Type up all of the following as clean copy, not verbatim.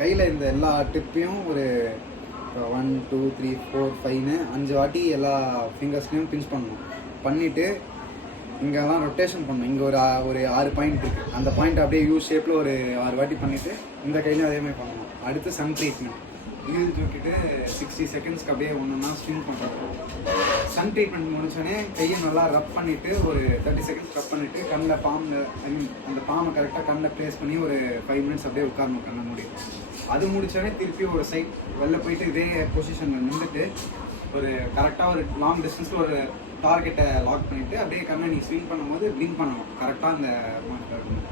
கையில் இந்த எல்லா டிப்பையும் ஒரு 1 2 3 4 5ன்னு 5 வாட்டி எல்லா ஃபிங்கர்ஸ்லையும் பிஞ்ச் பண்ணணும். பண்ணிவிட்டு இங்கெல்லாம் ரொட்டேஷன் பண்ணணும். இங்கே ஒரு 6 பாயிண்ட் இருக்குது. அந்த பாயிண்ட் அப்படியே யூ ஷேப்பில் ஒரு 6 வாட்டி பண்ணிவிட்டு இந்த கையிலையும் அதே மாதிரி பண்ணணும். அடுத்து சன் ட்ரீட்மெண்ட் ஈல் தூக்கிட்டு 60 செகண்ட்ஸ்க்கு அப்படியே ஒன்றுன்னா ஸ்விங் பண்ணுறோம். சன் ட்ரீட்மெண்ட் முடிச்சோடனே கையை நல்லா ரப் பண்ணிவிட்டு ஒரு 30 செகண்ட்ஸ் ரப் பண்ணிவிட்டு கண்ணில் பாம்பில் அந்த பாம்பை கரெக்டாக கண்ணில் ப்ளேஸ் பண்ணி ஒரு 5 மினிட்ஸ் அப்படியே உட்காரணும் கண்ணை மூடி. அது முடித்தோடனே திருப்பி ஒரு சைட் வெளில போயிட்டு இதே பொசிஷனில் நின்றுட்டு ஒரு கரெக்டாக ஒரு லாங் டிஸ்டன்ஸில் ஒரு டார்கெட்டை லாக் பண்ணிவிட்டு அப்படியே கண்ணை நீ ஸ்விங் பண்ணும்போது ப்ளிங்க் பண்ணணும் கரெக்டாக அந்த இருக்கணும்.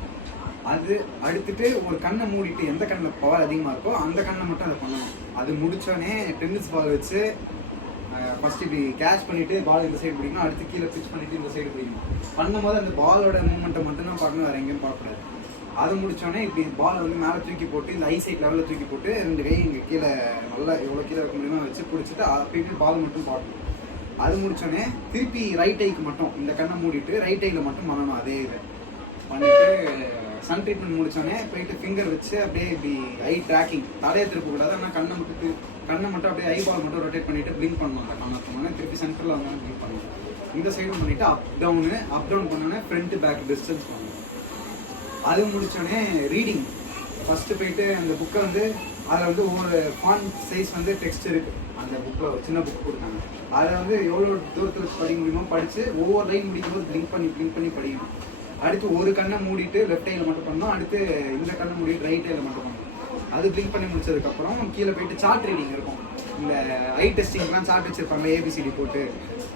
அது அடுத்துட்டு ஒரு கண்ணை மூடிட்டு எந்த கண்ணில் பவர் அதிகமாக இருக்கோ அந்த கண்ணை மட்டும் அதை பண்ணணும். அது முடித்தோடனே டென்னிஸ் பால் வச்சு ஃபஸ்ட்டு இப்படி கேட்ச் பண்ணிவிட்டு பால் இந்த சைடு பிடிக்கணும். அடுத்து கீழே பிச் பண்ணிவிட்டு இந்த சைடு பிடிக்கணும். பண்ணும்போது அந்த பாலோட மூமெண்ட்டை மட்டும்தான் பார்க்கணும், வேறு எங்கேயும் பார்க்கக்கூடாது. அது முடித்தோடனே இப்படி பால் வந்து மேலே தூக்கி போட்டு இந்த ஐசைட் லெவலில் தூக்கி போட்டு 2 கை இங்கே கீழே நல்லா எவ்வளோ கீழே இருக்க முடியுமோ வச்சு பிடிச்சிட்டு போயிட்டு பால் மட்டும் பார்க்கணும். அது முடித்தோடனே திருப்பி ரைட் ஐக்கு மட்டும் இந்த கண்ணை மூடிட்டு ரைட் ஐயில் மட்டும் பண்ணணும். அதே இதை பண்ணிவிட்டு சன் ட்ரீட்மெண்ட் முடித்தோடனே போயிட்டு ஃபிங்கர் வச்சு அப்படியே இப்படி ஐ ட்ராக்கிங் தலையை திருப்பக்கூடாது. ஆனால் கண்ணை மட்டும் அப்படியே ஐ பால் மட்டும் ரொட்டேட் பண்ணிவிட்டு ப்ளிங்க் பண்ணணும். அந்த கண்ணை பண்ணோன்னே திருப்பி சென்டரில் வந்தாலும் ப்ளிங்க் பண்ணணும். இந்த சைடும் பண்ணிவிட்டு அப் டவுன் பண்ணோன்னே ஃப்ரண்ட்டு பேக் டிஸ்டன்ஸ் பண்ணணும். அது முடித்தோடனே ரீடிங் ஃபஸ்ட்டு போயிட்டு அந்த புக்கை வந்து அதில் வந்து ஒவ்வொரு ஃபாண்ட் சைஸ் வந்து டெக்ஸ்ட் இருக்குது. அந்த புக்கில் சின்ன புக் கொடுத்தாங்க. அதில் வந்து எவ்வளோ தூரத்துக்கு படிக்க முடியுமோ படித்து ஒவ்வொரு லைன் முடிக்கும்போது ப்ளிங்க் பண்ணி படிக்கணும். அடுத்து ஒரு கண்ணை மூடிட்டு லெஃப்ட் ஐயில் மட்டும் பண்ணணும். அடுத்து இந்த கண்ணை மூடிட்டு ரைட் ஐயில் மட்டும் பண்ணணும். அது ப்ளிங்க் பண்ணி முடிச்சதுக்கப்புறம் கீழே போயிட்டு சார்ட் ரீடிங் இருக்கும். இந்த ஐ டெஸ்டிங்லாம் சார்ட் வச்சுருப்பாங்க ஏபிசிடி போட்டு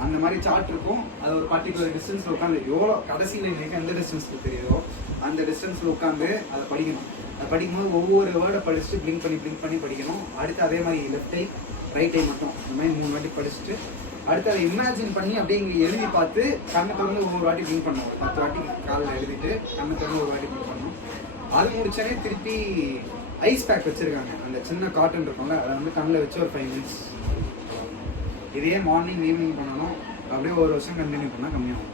அந்த மாதிரி சார்ட் இருக்கும். அது ஒரு பர்டிகுலர் டிஸ்டன்ஸில் உட்காந்து எவ்வளோ கடைசியில் எனக்கு எந்த டிஸ்டன்ஸில் தெரியுதோ அந்த டிஸ்டன்ஸில் உட்காந்து அதை படிக்கணும். அது படிக்கும்போது ஒவ்வொரு வேர்டை படிச்சுட்டு ப்ளிங்க் பண்ணி படிக்கணும். அடுத்து அதே மாதிரி லெஃப்ட் ஐ ரைட் ஐ மட்டும் அந்த மாதிரி 3 வாட்டி படிச்சுட்டு அடுத்து அதை இமேஜின் பண்ணி அப்படியே இங்கே எழுதி பார்த்து கண்ணை திறந்து ஒவ்வொரு வாட்டி ப்ளிங்க் பண்ணணும். 10 வாட்டி காலில் எழுதிட்டு கண்ணை திறந்து ஒரு வாட்டி ப்ளிங்க் பண்ணணும். அது முடிச்சாலே திருப்பி ஐஸ் பேக் வச்சுருக்காங்க. அந்த சின்ன காட்டன் இருக்கும்ல அதை வந்து கண்ணில் வச்சு ஒரு 5 மினிட்ஸ் இதே மார்னிங் ஈவினிங் பண்ணணும். அப்படியே ஒரு வருஷம் கண்டினியூ பண்ணால் கம்மியாகும்.